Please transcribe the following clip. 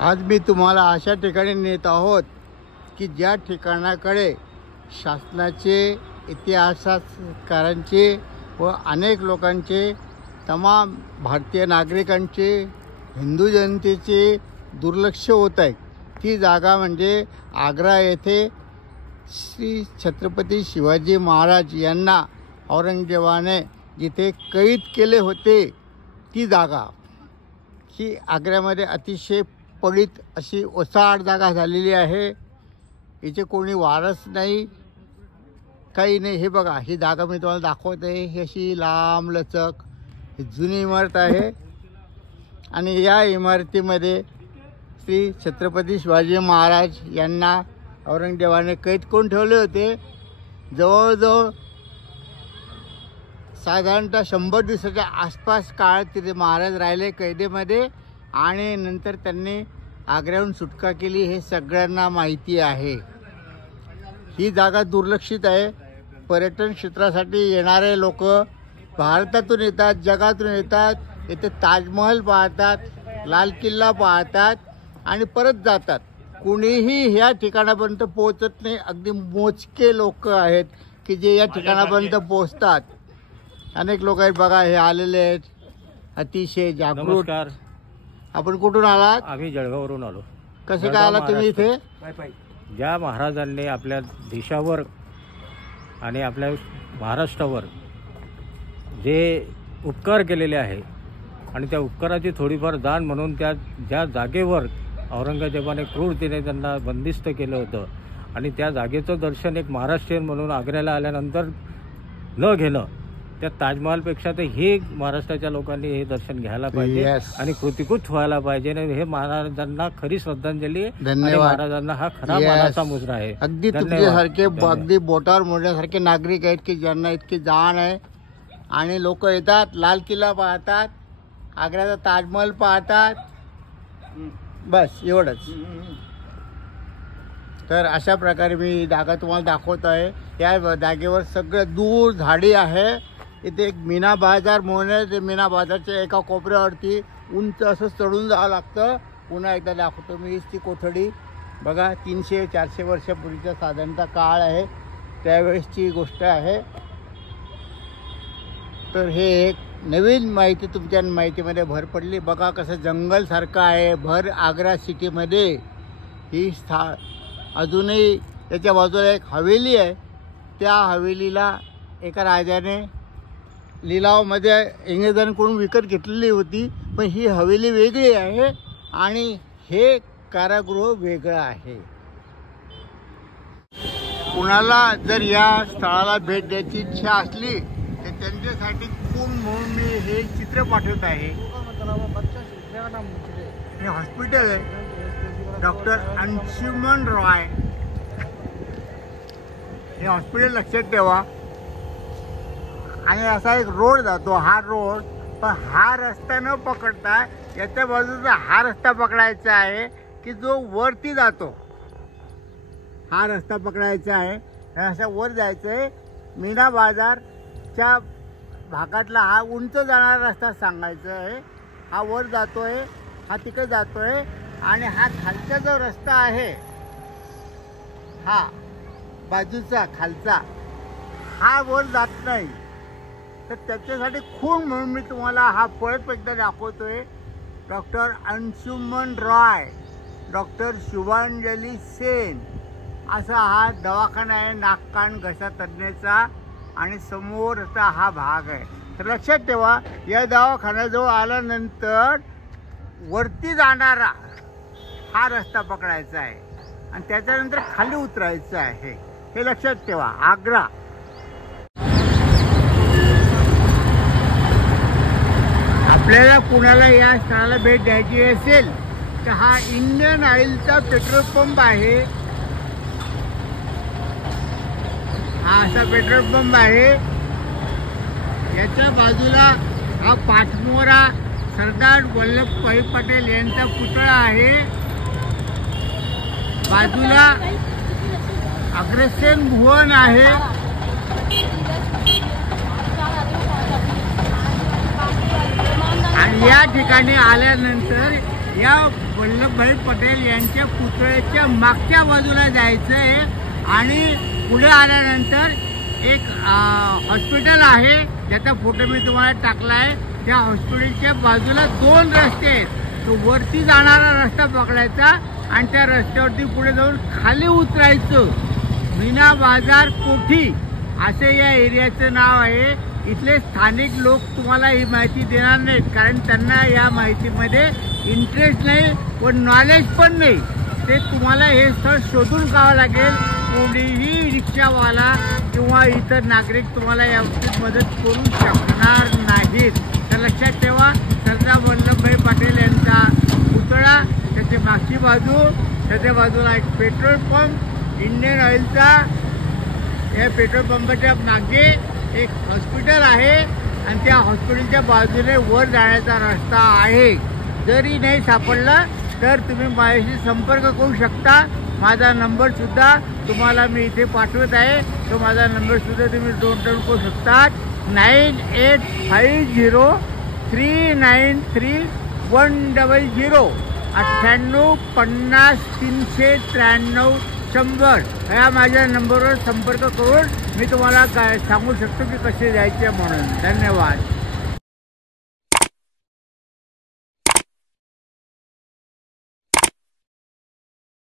आज मी तुम्हाला अशा ठिकाणी नेत आहोत की ज्या ठिकाणाकडे शासनाचे, इतिहासकारांचे व अनेक लोकांचे, तमाम भारतीय नागरिकांचे, हिंदू जनतेचे दुर्लक्ष होत आहे। ती जागा म्हणजे आग्रा येथे श्री छत्रपती शिवाजी महाराज यांना औरंगजेबाने जिथे कैद केले होते ती जागा। ही आग्र्यामध्ये अतिशय पडित अशी ओसाड जागा झालेली आहे। इथे कोणी वारस नाही, काही नाही। हे बघा, ही जागा मी तुम्हाला दाखवते। ही अशी लांब लचक ही जुनी इमारत आहे आणि या इमारतीमध्ये श्री छत्रपती शिवाजी महाराज यांना औरंगजेबाने कैद करून ठेवले होते। जवळजवळ साधारणतः 100 दिवसाच्या आसपास काळ तिथे महाराज राहिले कैदेमध्ये आणि नंतर त्यांनी आग्र्याहून सुटका केली, हे सगळ्यांना माहिती आहे। ही जागा दुर्लक्षित आहे। पर्यटन क्षेत्रासाठी येणारे लोक भारतातून येतात, जगातून येतात। इथे ताजमहल पाहतात, लाल किल्ला पाहतात आणि परत जातात। कुणीही ह्या ठिकाणापर्यंत पोहोचत नाही। अगदी मोजके लोक आहेत की जे या ठिकाणापर्यंत पोहोचतात। अनेक लोक आहेत बघा, हे आलेले आहेत, अतिशय जागृत। नमस्कार, आपण कुठून आलात? आम्ही जळगाववरून आलो। कसे काय आलात तुम्ही इथे? ज्या महाराजांनी आपल्या देशावर आणि आपल्या महाराष्ट्रावर जे उपकार केलेले आहे आणि त्या उपकाराची थोडीफार दान म्हणून त्या ज्या जागेवर औरंगजेबाने क्रूरतेने त्यांना बंदिस्त केलं होतं आणि त्या जागेचं दर्शन एक महाराष्ट्रीयन म्हणून आग्र्याला आल्यानंतर न घेणं, त्या ताजमहालपेक्षा तर हे महाराष्ट्राच्या लोकांनी हे दर्शन घ्यायला पाहिजे आणि कृतीकृत व्हायला पाहिजे। हे महाराजांना खरी श्रद्धांजली आहे। धन्यवाद। महाराजांना हा खरा मानाचा मुजरा आहे। अगदी तुमच्यासारखे अगदी बोटावर मोडण्यासारखे नागरिक आहेत की ज्यांना इतकी जाण आहे आणि लोक येतात, लाल किल्ला पाहतात, आग्र्याचा ताजमहल पाहतात, बस एवढंच। तर अशा प्रकारे मी जागा तुम्हाला दाखवत आहे। या जागेवर सगळं दूर झाडी आहे। इथे एक मीना बाजार म्हणून आहे। ते मीना बाजारच्या एका कोपऱ्यावरती उंच असं चढून जावं लागतं। पुन्हा एकदा दाखवतो मी ती कोठडी बघा। 300-400 वर्षापूर्वीचा साधारणतः काळ आहे, त्यावेळेसची गोष्ट आहे। तर हे एक नवीन माहिती तुमच्या माहितीमध्ये भर पडली। बघा कसं जंगलसारखं आहे भर आग्रा सिटीमध्ये। ही अजूनही त्याच्या बाजूला एक हवेली आहे। त्या हवेलीला एका राजाने लिलावामध्ये इंग्रजांकडून विकत घेतलेली होती, पण ही हवेली वेगळी आहे आणि हे कारागृह वेगळं आहे। कुणाला जर या स्थळाला भेट द्यायची इच्छा असली तर त्यांच्यासाठी खून म्हणून मी हे चित्र पाठवत आहे। हे हॉस्पिटल आहे, डॉक्टर अंशुमन रॉय हे हॉस्पिटल लक्षात ठेवा। आणि असा एक रोड जातो, हा रोड, पण हा रस्ता न पकडता याच्या बाजूचा हा रस्ता पकडायचा आहे की जो वरती जातो। हा रस्ता पकडायचा आहे, असा वर जायचं आहे। मीना बाजारच्या भागातला हा उंच जाणारा रस्ता सांगायचा आहे। हा वर जातोय, हा तिकडे जातोय आणि हा खालचा जो रस्ता आहे, हा बाजूचा खालचा, हा वर जात नाही। तर त्याच्यासाठी खून म्हणून मी तुम्हाला हा परत एकदा दाखवतोय। डॉक्टर अंशुमन रॉय, डॉक्टर शुभांजली सेन असा हा दवाखाना आहे, नाक कान घसा तज्ञाचा, आणि समोरचा हा भाग आहे। तर लक्षात ठेवा, या दवाखान्याजवळ आल्यानंतर वरती जाणारा हा रस्ता पकडायचा आहे आणि त्याच्यानंतर खाली उतरायचं आहे। हे लक्षात ठेवा। आग्रा आपल्याला कुणाला या स्थळाला भेट द्यायची असेल तर हा इंडियन ऑइलचा पेट्रोल पंप आहे। हा असा पेट्रोल पंप आहे। याच्या बाजूला हा पाठमोरा सरदार वल्लभभाई पटेल यांचा पुतळा आहे। बाजूला अग्रसेन भुवन आहे। आणि या ठिकाणी आल्यानंतर या वल्लभभाई पटेल यांच्या पुतळ्याच्या मागच्या बाजूला जायचं आहे आणि पुढे आल्यानंतर एक हॉस्पिटल आहे ज्याचा फोटो मी तुम्हाला टाकला आहे. त्या हॉस्पिटलच्या बाजूला 2 रस्ते आहेत. तो वरती जाणारा रस्ता पकडायचा आणि त्या रस्त्यावरती पुढे जाऊन खाली उतरायचं. मीना बाजार कोठी असे या एरियाचं नाव आहे. इथले स्थानिक लोक तुम्हाला ही माहिती देणार नाहीत कारण त्यांना या माहितीमध्ये इंटरेस्ट नाही व नॉलेज पण नाही. ते तुम्हाला हे स्थळ शोधून काढावं लागेल. कोणीही रिक्षावाला किंवा इतर नागरिक तुम्हाला या बाबतीत मदत करू शकणार नाहीत. तर लक्षात ठेवा, सरदार वल्लभभाई पटेल यांचा पुतळा, त्याची मागची बाजू, त्याच्या बाजूला एक पेट्रोल पंप, इंडियन ऑइलचा, या पेट्रोल पंपाच्या मागे एक हॉस्पिटल आहे आणि त्या हॉस्पिटलच्या बाजूने वर जाण्याचा रस्ता आहे. जरी नाही सापडला तर तुम्ही माझ्याशी संपर्क करू शकता. माझा नंबरसुद्धा तुम्हाला मी इथे पाठवत आहे. तो माझा नंबरसुद्धा तुम्ही नोट डाऊन करू शकता. 9850 393 100 98 50 393 100 या माझ्या नंबरवर संपर्क करून मी तुम्हाला सांगू शकतो की कसे जायचे म्हणून. धन्यवाद.